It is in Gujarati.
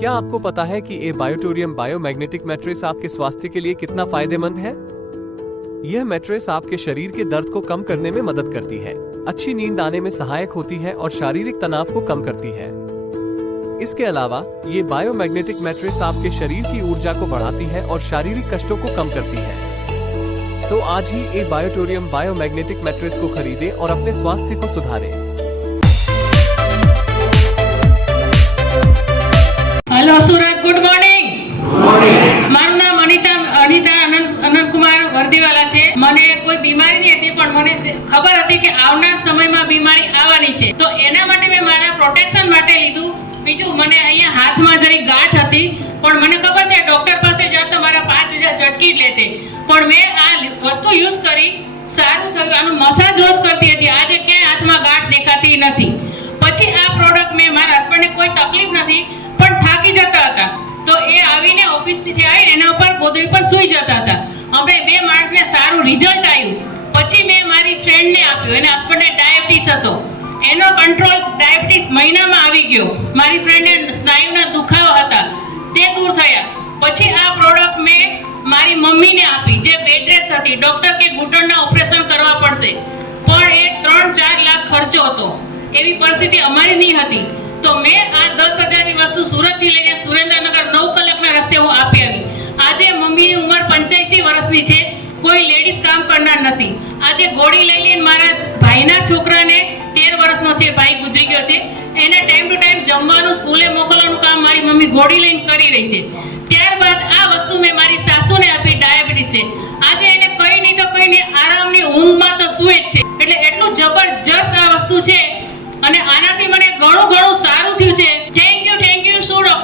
क्या आपको पता है कि ये बायोटोरियम बायोमैग्नेटिक मैट्रेस आपके स्वास्थ्य के लिए कितना फायदेमंद है? यह मैट्रेस आपके शरीर के दर्द को कम करने में मदद करती है, अच्छी नींद आने में सहायक होती है और शारीरिक तनाव को कम करती है। इसके अलावा ये बायोमैग्नेटिक मैट्रेस आपके शरीर की ऊर्जा को बढ़ाती है और शारीरिक कष्टों को कम करती है। तो आज ही ये बायोटोरियम बायोमैग्नेटिक मैट्रेस को खरीदें और अपने स्वास्थ्य को सुधारें। हेलो सूरत, गुड मॉर्निंग। મારું નામ અનિતા અનંતકુમાર વર્દીવાલા છે। મને કોઈ બીમારી નહીં હતી, પણ મને ખબર હતી કે આવનાર સમયમાં બીમારી આવવાની છે, તો એના માટે મેં મારા પ્રોટેક્શન માટે લીધું। બીજું, મને અહીંયા હાથમાં જરી ગાંઠ હતી, પણ મને ખબર છે ડોક્ટર પાસે જાત તો મારા 5000 ઝટકી લેતે, પણ મેં આ વસ્તુ યુઝ કરી, સારું થયું। આનું મસાજ રોજ કરતી હતી, આજે ક્યાંય હાથમાં ગાંઠ દેખાતી નથી। પછી આ પ્રોડક્ટ મેં મારા હસબન્ડને કોઈ તકલીફ નથી, પણ થાકી જતા હતા, તો એ આવીને ઓફિસથી આવીને એના ઉપર ગોદડી પર સૂઈ જતા હતા। અમે બે માણસને સારું રિઝલ્ટ આવ્યું। પછી મેં મારી ફ્રેન્ડને આપ્યું, એના હસબન્ડને ડાયાબિટીસ હતો, એનો કંટ્રોલ ડાયાબિટીસ મહિનામાં આવી ગયો। મારી ફ્રેન્ડને સ્નાયુના દુખાવા હતા, તે દૂર થયા। પછી આ પ્રોડક્ટ મેં મારી મમ્મીને આપી, જે બેડ રેસ્ટ હતી, ડોક્ટર કે ઘૂંટણના ઓપરેશન કરવા પડશે, પણ એ 3-4 લાખ ખર્ચો હતો, એવી પરિસ્થિતિ અમારી નહીં હતી। તો મેં આ 10,000 ની વસ્તુ સુરતથી લઈને સુરેન્દ્રનગર 9 કલાકના રસ્તે હું આપી આવી। આજે મમ્મીની ઉંમર 85 વર્ષની છે, કોઈ લેડીઝ કામ કરનાર નથી। આજે ગોળી લઈ લઈને મારા ભાઈના છોકરાને 13 વર્ષનો છે, ભાઈ ગુજરી ગયો છે, એને ટાઈમ ટુ ટાઈમ જમવાનું, સ્કૂલે મોકલવાનું કામ મારી મમ્મી ઘોડી લઈને કરી રહી છે। ત્યારબાદ આ વસ્તુ મેં મારી સાસુને આપી, ડાયાબિટીસ છે, આજે એને કઈ નહીં તો કઈ નહીં આરામની ઊંઘમાં તો સૂએ જ છે। એટલે એટલું જબરજસ્ત આ વસ્તુ છે, અને આનાથી મને ઘણું સારું થયું છે। થેન્ક યુ શું ડોક્ટર।